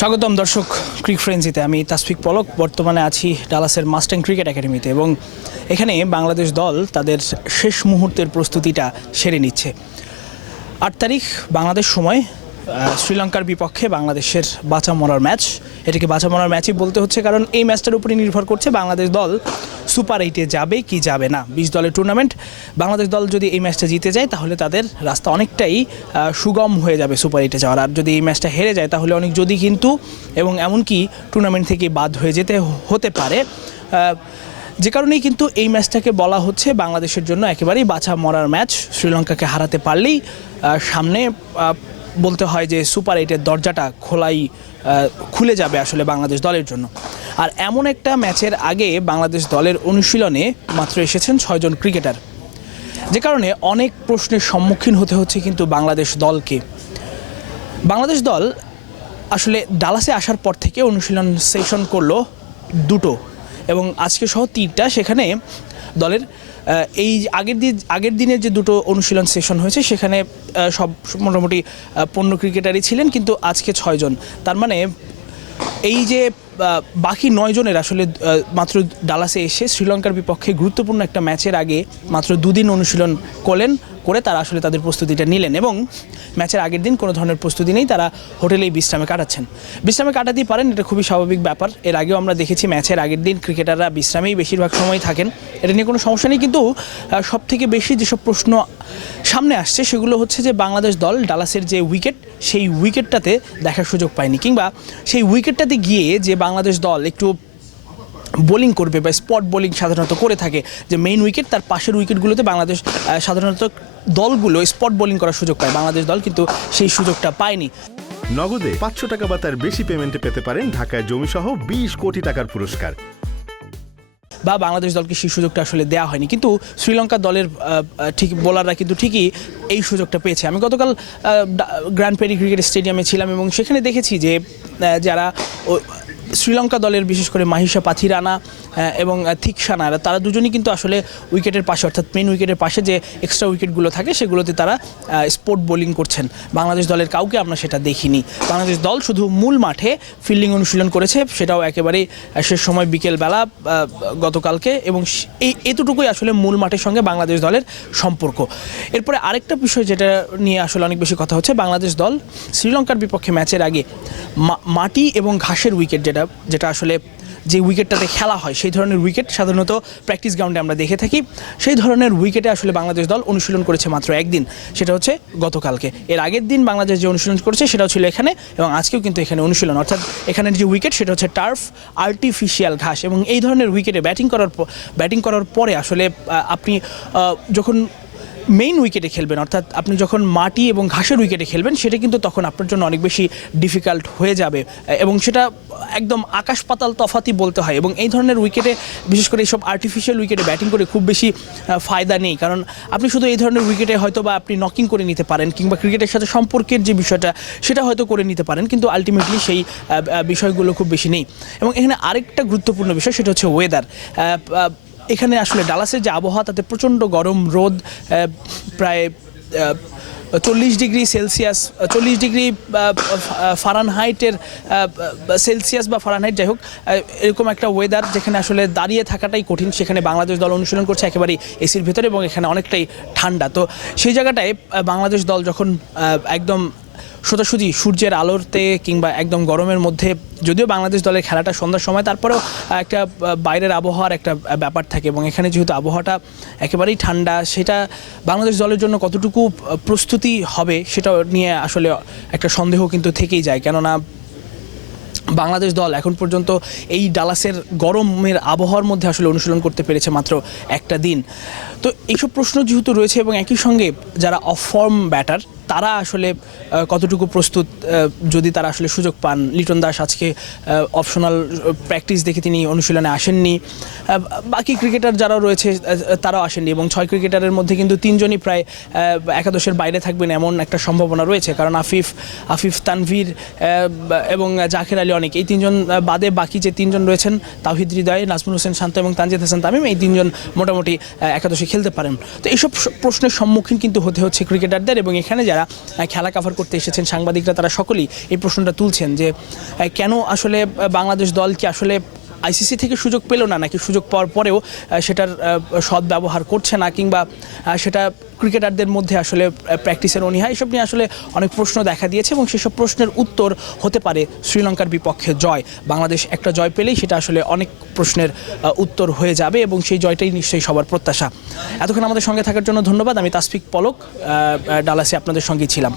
স্বাগতম দর্শক ক্রিক ফ্রেন্সিতে। আমি তাসফিক পলক, বর্তমানে আছি ডালাসের মাস্টাং ক্রিকেট একাডেমিতে এবং এখানে বাংলাদেশ দল তাদের শেষ মুহূর্তের প্রস্তুতিটা সেরে নিচ্ছে। আট তারিখ, বাংলাদেশ সময় শ্রীলঙ্কার বিপক্ষে বাংলাদেশের বাঁচা মরার ম্যাচ। এটাকে বাঁচা মরার ম্যাচই বলতে হচ্ছে কারণ এই ম্যাচটার উপরে নির্ভর করছে বাংলাদেশ দল সুপার এইটে যাবে কি যাবে না। বিশ দলের টুর্নামেন্ট বাংলাদেশ দল যদি এই ম্যাচটা জিতে যায় তাহলে তাদের রাস্তা অনেকটাই সুগম হয়ে যাবে সুপার এইটে যাওয়ার। আর যদি এই ম্যাচটা হেরে যায় তাহলে অনেক যদি কিন্তু এবং এমনকি টুর্নামেন্ট থেকে বাদ হয়ে যেতে হতে পারে। যে কারণেই কিন্তু এই ম্যাচটাকে বলা হচ্ছে বাংলাদেশের জন্য একেবারেই বাছা মরার ম্যাচ। শ্রীলঙ্কাকে হারাতে পারলেই সামনে বলতে হয় যে সুপার এইটের দরজাটা খোলাই খুলে যাবে আসলে বাংলাদেশ দলের জন্য। আর এমন একটা ম্যাচের আগে বাংলাদেশ দলের অনুশীলনে মাত্র এসেছেন ছয়জন ক্রিকেটার। যে কারণে অনেক প্রশ্নের সম্মুখীন হতে হচ্ছে কিন্তু বাংলাদেশ দলকে। বাংলাদেশ দল আসলে ডালাসে আসার পর থেকে অনুশীলন সেশন করল দুটো এবং আজকে সহ তিনটা। সেখানে দলের। এই আগের দিন আগের দিনের যে দুটো অনুশীলন সেশন হয়েছে, সেখানে সব মোটামুটি পণ্য ক্রিকেটারই ছিলেন, কিন্তু আজকে ছয়জন। তার মানে এই যে বাকি নয় জনের আসলে মাত্র ডালাসে এসে শ্রীলঙ্কার বিপক্ষে গুরুত্বপূর্ণ একটা ম্যাচের আগে মাত্র দুদিন অনুশীলন করলেন, করে তারা আসলে তাদের প্রস্তুতিটা নিলেন এবং ম্যাচের আগের দিন কোনো ধরনের প্রস্তুতি নেই, তারা হোটেলেই বিশ্রামে কাটাচ্ছেন। বিশ্রামে কাটাতেই পারেন, এটা খুবই স্বাভাবিক ব্যাপার। এর আগেও আমরা দেখেছি ম্যাচের আগের দিন ক্রিকেটাররা বিশ্রামেই বেশিরভাগ সময় থাকেন। এটা নিয়ে কোনো সমস্যা নেই, কিন্তু সব থেকে বেশি যেসব প্রশ্ন সামনে আসছে সেগুলো হচ্ছে যে বাংলাদেশ দল ডালাসের যে উইকেট, সেই উইকেটটাতে দেখার সুযোগ পায়নি কিংবা সেই উইকেটটাতে গিয়ে যে বাংলাদেশ দল একটু বোলিং করবে বা স্পট বোলিং সাধারণত করে থাকে যে মেইন উইকেট তার পাশের উইকেটগুলোতে বাংলাদেশ সাধারণত দলগুলো স্পট বোলিং করার সুযোগ পায়। বাংলাদেশ দল কিন্তু সেই সুযোগটা পায়নি। নগদে পাঁচশো টাকা বা তার বেশি পেমেন্টে পেতে পারেন ঢাকায় জমিসহ বিশ কোটি টাকার পুরস্কার। বা বাংলাদেশ দলকে সেই সুযোগটা আসলে দেওয়া হয়নি। কিন্তু শ্রীলঙ্কা দলের ঠিক বোলাররা কিন্তু ঠিকই এই সুযোগটা পেয়েছে। আমি গতকাল গ্র্যান্ড পেরি ক্রিকেট স্টেডিয়ামে ছিলাম এবং সেখানে দেখেছি যে যারা শ্রীলঙ্কা দলের বিশেষ করে মাহিসা পাথিরানা এবং থিকসানারা তারা দুজনই কিন্তু আসলে উইকেটের পাশে, অর্থাৎ মেন উইকেটের পাশে যে এক্সট্রা উইকেটগুলো থাকে, সেগুলোতে তারা স্পোর্ট বোলিং করছেন। বাংলাদেশ দলের কাউকে আমরা সেটা দেখিনি। বাংলাদেশ দল শুধু মূল মাঠে ফিল্ডিং অনুশীলন করেছে, সেটাও একেবারেই শেষ সময় বিকেলবেলা গতকালকে, এবং এই এতটুকুই আসলে মূল মাঠের সঙ্গে বাংলাদেশ দলের সম্পর্ক। এরপরে আরেকটা বিষয় যেটা নিয়ে আসলে অনেক বেশি কথা হচ্ছে, বাংলাদেশ দল শ্রীলঙ্কার বিপক্ষে ম্যাচের আগে মাটি এবং ঘাসের উইকেট যেটা যেটা আসলে যে উইকেটটাতে খেলা হয়, সেই ধরনের উইকেট সাধারণত প্র্যাকটিস গ্রাউন্ডে আমরা দেখে থাকি। সেই ধরনের উইকেটে আসলে বাংলাদেশ দল অনুশীলন করেছে মাত্র একদিন, সেটা হচ্ছে গতকালকে। এর আগের দিন বাংলাদেশ যে অনুশীলন করেছে, সেটাও ছিল এখানে এবং আজকেও কিন্তু এখানে অনুশীলন। অর্থাৎ এখানের যে উইকেট, সেটা হচ্ছে টার্ফ, আর্টিফিশিয়াল ঘাস এবং এই ধরনের উইকেটে ব্যাটিং করার ব্যাটিং করার পরে আসলে আপনি যখন মেইন উইকেটে খেলবেন, অর্থাৎ আপনি যখন মাটি এবং ঘাসের উইকেটে খেলবেন, সেটা কিন্তু তখন আপনার জন্য অনেক বেশি ডিফিকাল্ট হয়ে যাবে। এবং সেটা একদম আকাশ পাতাল তফাতই বলতে হয়। এবং এই ধরনের উইকেটে বিশেষ করে এইসব আর্টিফিশিয়াল উইকেটে ব্যাটিং করে খুব বেশি ফায়দা নেই। কারণ আপনি শুধু এই ধরনের উইকেটে হয়তো বা আপনি নকিং করে নিতে পারেন, কিংবা ক্রিকেটের সাথে সম্পর্কের যে বিষয়টা, সেটা হয়তো করে নিতে পারেন, কিন্তু আলটিমেটলি সেই বিষয়গুলো খুব বেশি নেই। এবং এখানে আরেকটা গুরুত্বপূর্ণ বিষয়, সেটা হচ্ছে ওয়েদার এখানে আসলে ডালাসের যে আবহাওয়া, তাতে প্রচণ্ড গরম, রোদ প্রায় চল্লিশ ডিগ্রি সেলসিয়াস চল্লিশ ডিগ্রি ফারানহাইটের সেলসিয়াস বা ফারানহাইট যাই হোক এরকম একটা ওয়েদার যেখানে আসলে দাঁড়িয়ে থাকাটাই কঠিন। সেখানে বাংলাদেশ দল অনুশীলন করছে একেবারেই এসির ভেতরে এবং এখানে অনেকটাই ঠান্ডা। তো সেই জায়গাটায় বাংলাদেশ দল যখন একদম সোজাসুজি সূর্যের আলোতে কিংবা একদম গরমের মধ্যে, যদিও বাংলাদেশ দলের খেলাটা সন্ধ্যার সময়, তারপরেও একটা বাইরের আবহাওয়ার একটা ব্যাপার থাকে এবং এখানে যেহেতু আবহাওয়াটা একেবারেই ঠান্ডা, সেটা বাংলাদেশ দলের জন্য কতটুকু প্রস্তুতি হবে সেটা নিয়ে আসলে একটা সন্দেহ কিন্তু থেকেই যায়। কেননা বাংলাদেশ দল এখন পর্যন্ত এই ডালাসের গরমের আবহাওয়ার মধ্যে আসলে অনুশীলন করতে পেরেছে মাত্র একটা দিন। তো এইসব প্রশ্ন যেহেতু রয়েছে এবং একই সঙ্গে যারা অফ ফর্ম ব্যাটার তারা আসলে কতটুকু প্রস্তুত যদি তারা আসলে সুযোগ পান। লিটন দাস আজকে অপশনাল প্র্যাকটিস দেখে তিনি অনুশীলনে আসেননি। বাকি ক্রিকেটার যারা রয়েছে তারাও আসেননি এবং ছয় ক্রিকেটারের মধ্যে কিন্তু তিনজনই প্রায় একাদশের বাইরে থাকবেন এমন একটা সম্ভাবনা রয়েছে। কারণ আফিফ আফিফ তানভীর এবং জাকির আলী অনেক। এই তিনজন বাদে বাকি যে তিনজন রয়েছেন তাহিদ হৃদয়, নাজমুল হোসেন শান্ত এবং তানজিদ হাসান তামিম, এই তিনজন মোটামুটি একাদশে খেলতে পারেন। তো এইসব প্রশ্নের সম্মুখীন কিন্তু হতে হচ্ছে ক্রিকেটারদের এবং এখানে যারা যারা খেলা কাভার করতে এসেছেন সাংবাদিকরা, তারা সকলেই এই প্রশ্নটা তুলছেন যে কেন আসলে বাংলাদেশ দল কি আসলে আইসিসি থেকে সুযোগ পেল না নাকি সুযোগ পাওয়ার পরেও সেটার আহ, সৎ ব্যবহার করছে না কিংবা সেটা ক্রিকেটারদের মধ্যে আসলে প্র্যাকটিসের অনীহা এসব নিয়ে আসলে অনেক প্রশ্ন দেখা দিয়েছে এবং সেসব প্রশ্নের উত্তর হতে পারে শ্রীলঙ্কার বিপক্ষে জয়। বাংলাদেশ একটা জয় পেলেই সেটা আসলে অনেক প্রশ্নের উত্তর হয়ে যাবে এবং সেই জয়টাই নিশ্চয়ই সবার প্রত্যাশা। এতক্ষণ আমাদের সঙ্গে থাকার জন্য ধন্যবাদ। আমি তাসফিক পলক ডালাসে আপনাদের সঙ্গেই ছিলাম।